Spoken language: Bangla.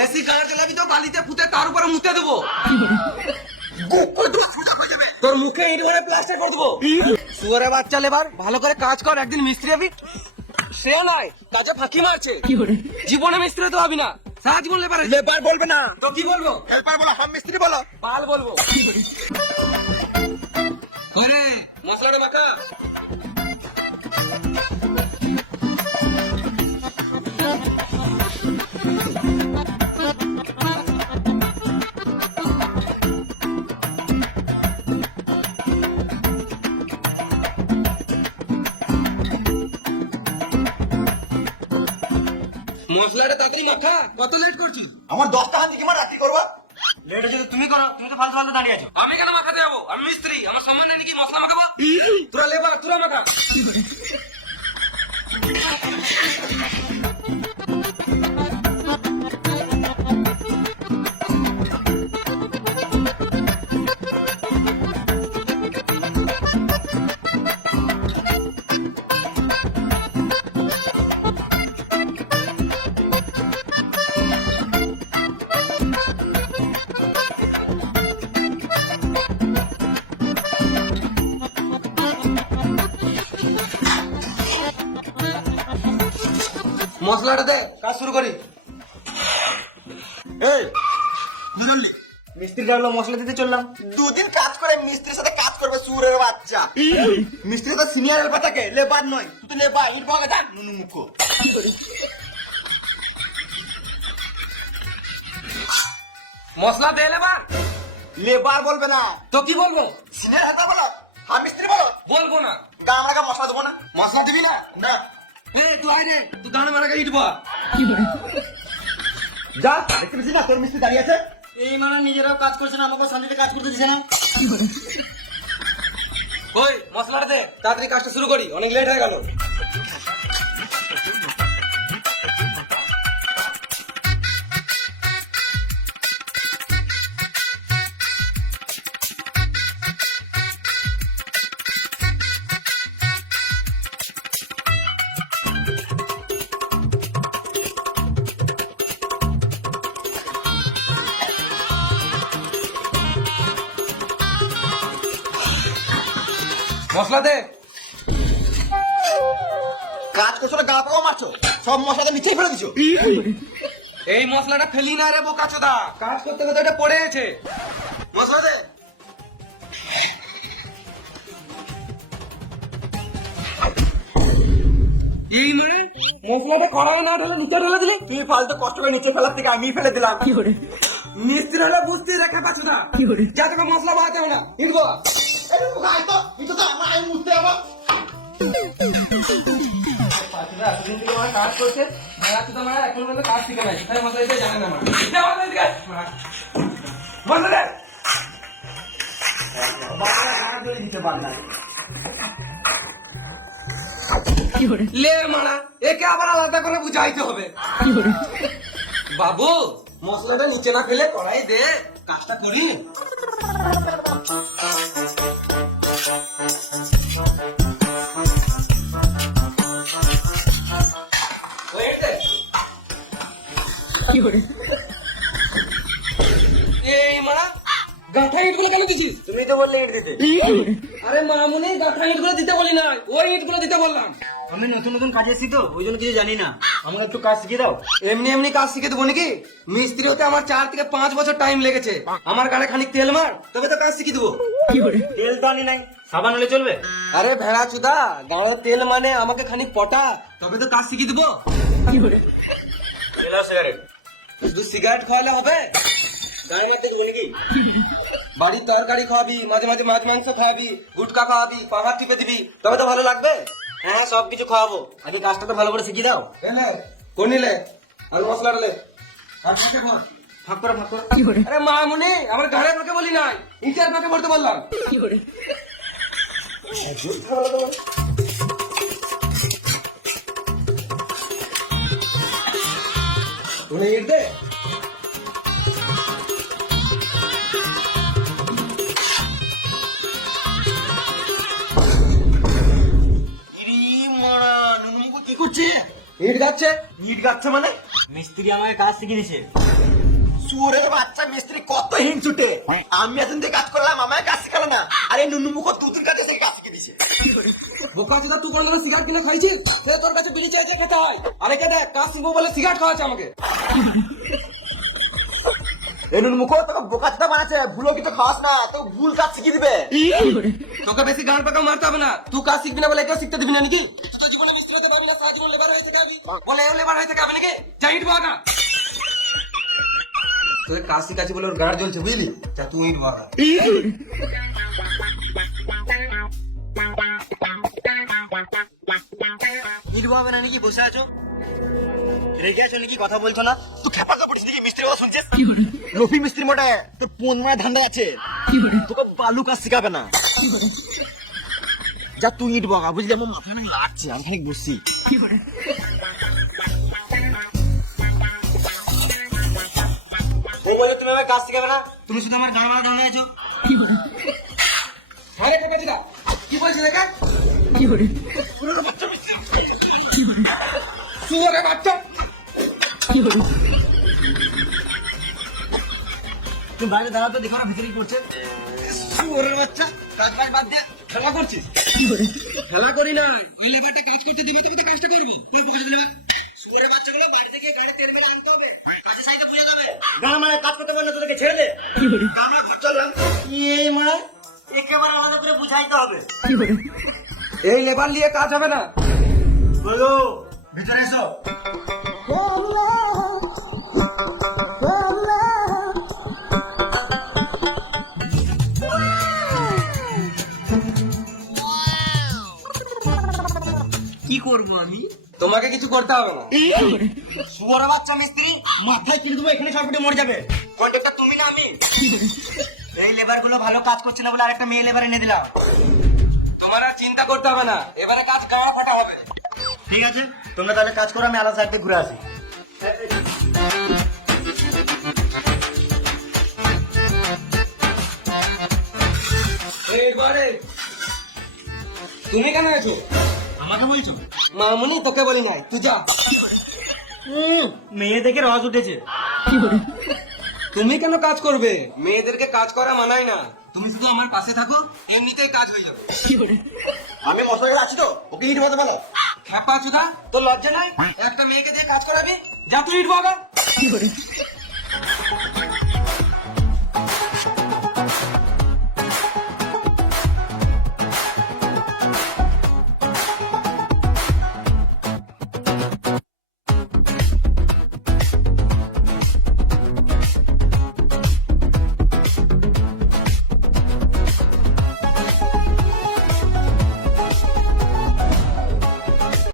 বেশি গায়ে চালাবি তো বালিতে ফুটে তার উপরে মুতে দেবো। তোর মুখে ইট ভরে প্লাস্টার করে দেবো। শুয়ারে বাচ্চা লেবার, ভালো করে কাজ কর, একদিন মিস্ত্রি হবি। সে নয় কাজে ফাঁকি মারছে, জীবনে মিস্ত্রি তো হবি না, সারা জীবন লেবার। লেবার বলবে না তো কি বলবো? হেল্পার বলো, হোম মিস্ত্রি বলো, পাল বলবো। মশলাটা মাখা। মশলাটা তাড়াতাড়ি মাখা, কত লেট করছো? আমার 10টা হান্দি কি রাত্রি করবা? লেট হচ্ছে তো তুমি করো, তুমি তো ফালতু ফালতু দাঁড়িয়ে আছো। আমি কেন মাখাতে যাবো? আমি মিস্ত্রি, আমার সম্মান নেই নাকি মশলা মাখাবো? তোরা লেবার, তোরা মাখা। মশলাটা দে, কাজ শুরু করি। এই মিস্ত্রি ডাকলো, মশলা দিতে চললাম। 2 দিন কাজ করে মিস্ত্রির সাথে কাজ করবে সুরের বাচ্চা। মিস্ত্রি তো সিনিয়র হেল্পার থাকে, লেবার নয়। তুই তো লেবার, ইট ভাগে থাক নুনু মুখ। মশলা দে লেবার। লেবার বলবে না তো কি বলবো? সিনিয়র হেল্পার বলো, আর মিস্ত্রি বলো। বলবো না। গা আমাকে মশলা দেবো না। মশলা দিবি না? না তুই আয় রে, তুই দাঁড়ে মারা ইট বা। যা, দেখতে পেয়েছিস না তোর মিস্ত্রি দাঁড়িয়ে আছে? এই মানে নিজেরাও কাজ করছে না, আমাকে শান্তিতে কাজ করতে দিছে না। ওই মশলাটা দে, তাড়াতাড়ি কাজটা শুরু করি, অনেক লেট হয়ে গেল। মশলা দে। কাজ করছো না, গা পাকাও মারছো, সব মশলাটা নিচেই ফেলে দিছো। এই মশলাটা ফেলি না রে বোকাচোদা, কাজ করতে করতে এটা পড়ে গেছে। মশলা দে। এই মানে মশলাটা কড়াই না ঢেলে নিচে ঢেলে দিলি? তুই ফালতু কষ্ট করে নিচে ফেলার থেকে আমি ফেলে দিলাম। মিস্ত্রি হলে বুঝতে দেখা পাচ্ছ না, যা তোকে মশলা বাড়াতে হবে না, ইটবো। আমি মুছতে যাবো। এতদিন থেকে আমার কাজ করছে, এখন পর্যন্ত কাজ শিখে নাই, তাই মশলা দিতে জানে না। মশলা দে। লে মানা, একে আবার আলাদা করে বুঝাইতে হবে। বাবু মশলাটা নিচে না ফেলে কড়াই দে, কাজটা করি। এই মানা, গাঁথা ইটগুলো কেন দিছিস? তুমি তো বললে ইট দিতে। আরে মামুনি, গাঁথা ইটগুলো দিতে বলি না, ওই ইটগুলো দিতে বললাম। আমি নতুন নতুন কাজে এসেছি তো, ওই জন্য কিছু জানি না। আমার একটু কাজ শিখিয়ে দাও। এমনি এমনি কাজ শিখে দেবো নাকি? মিস্ত্রি হতে আমার 4 থেকে 5 বছর টাইম লেগেছে। আমার গাড়ে খানিক তেল মার, তবে তো কাজ শিখিয়ে দেবো। তেল তো আনি নাই, সাবান হলে চলবে? আরে ভেড়া চুদা, গাড়ে তেল মানে আমাকে খানিক পটা, তবে তো কাজ শিখিয়ে দেবো। সিগারেট শুধু সিগারেট খাওয়ালে হবে? গাড়ি মারতে গেলে নাকি? বাড়ির তরকারি খাওয়াবি, মাঝে মাঝে মাছ মাংস খাওয়াবি, গুটকা খাওয়াবি, পাহাড় টিপে দিবি, তবে তো ভালো লাগবে। হ্যাঁ, সবকিছু খাওয়াবো। আগে কাজটা তো ভালো করে শিখিয়ে দাও। কোন নিলে? আর মশলা ডালে ভাগ করে ভাগ করে। আরে মামুনি, আমার ঘরে ফাঁকে বলি নাই, ইটার ফাঁকে ভরতে বললাম। তুমি ইট দে। কি করছে? ইট গাচ্ছে। ইট গাচ্ছে মানে? মিস্ত্রি আমাকে কাজ শিখিয়ে দিছে। সুরের বাচ্চা মিস্ত্রি কত হিংসুটে। আমি এতদিন থেকে কাজ করলাম, আমায় কাজ শেখালো না। আরে নুনু মুখ তুতুর কাছে থেকে কাজ শিখে দিছে। বোকা চোদা, তুই কোনদিন সিগারেট কিনে খাইছিস? সে তোর কাছে বিড়ি চেয়ে চেয়ে খেতে হয়। আরে কে দেখ, কাজ শিখবো বলে সিগারেট খাওয়াচ্ছে আমাকে। এই নুনু মুখ তোকে বোকা চোদা বানাচ্ছে, ভুলো কি তো খাওয়াস না, তো ভুল কাজ শিখিয়ে দিবে। তোকে বেশি গান পাকা মারতে হবে না। তুই কাজ শিখবি না বলে কেউ শিখতে দিবি না নাকি? তুই তো জীবনে মিস্ত্রি হতে পারবি না, সারা জীবন লেবার হয়ে থেকে যাবি। বলে এও লেবার হয়ে থেকে যাবে নাকি? যাই ইট বাগা। তোকে কাজ শিখাচ্ছি বলে ওর গাড় জ্বলছে, বুঝলি? যা তুই ইট বাগা। ইট হবে না নাকি? বসে আছো, রেগে আছো নাকি? কথা বলছো না? তুই খেপা কাপড়িস নাকি? মিস্ত্রি কথা শুনছিস? রফি মিস্ত্রি মোটে তোর পোন মারা ধান্দা আছে, তোকে বালু কাজ শিখাবে না। যা তুই ইট বগা, বুঝলি? আমার মাথা না লাগছে, আমি খানিক বসছি। ও বলে তুমি আমাকে কাজ শিখাবে না? তুমি শুধু আমার গান মারা ঢঙ্গে আছো। আরে বোকা চোদা, কি বলছিস দেখা? সুরে বাচ্চা। তুমি বাইরে দাঁড়াও তো, দেখো না ভিতরে কি করছে। সুরের বাচ্চা, কাজ বাজ বাদ দে। খেলা করছিস? খেলা করি না। ওই লেবারটা কাজ করতে দিবি, তুই তো কাজটা করবি। তুই বোকা চোদা লেবার। সুরের বাচ্চাগুলো বাড়ি থেকে গাড়ি তেল মেরে আনতে হবে। পয়সাটা ভুলে যাবে। গান মারা কাজ করতে বললে তোদেরকে ছেড়ে দে। আমরা ঘর চললাম। এই মানে একেবারে আলাদা করে বুঝাইতে হবে। এই লেবার নিয়ে কাজ হবে না। বলো, ভিতরে এসো। কি করবো আমি? তোমাকে কিছু করতে হবে না। সুয়ার বাচ্চা মিস্ত্রি মাথায় কিনে দেবো, এখানে সবকিছু মরে যাবে। কন্ট্রাক্টর তুমি না আমি। এই লেবার গুলো ভালো কাজ করছে না বলে আরেকটা মেয়ে লেবার এনে দিলাম। তোমার আর চিন্তা করতে হবে না, এবারে কাজ গাওয়া ফাটা হবে। ঠিক আছে, তোমরা তাহলে কাজ করো, আমি আলাদা সাইড থেকে ঘুরে আসি। এইবারে তুমি কেন আছো? আমাকে বলছো? মামুনি তোকে বলি নাই, তুই যা। মেয়ে দেখে রস উঠেছে। তুমি কেন কাজ করবে? মেয়েদেরকে কাজ করা মানায় না। তুমি শুধু আমার পাশে থাকো, এমনিতেই কাজ হয়ে যাবে। আমি মশলা আছি তো, ওকে ইট বাঁধা বলো। খ্যাপা চুদা, তোর লজ্জা নাই? একটা মেয়েকে দিয়ে কাজ করাবি? যা তুই ইট বাগা।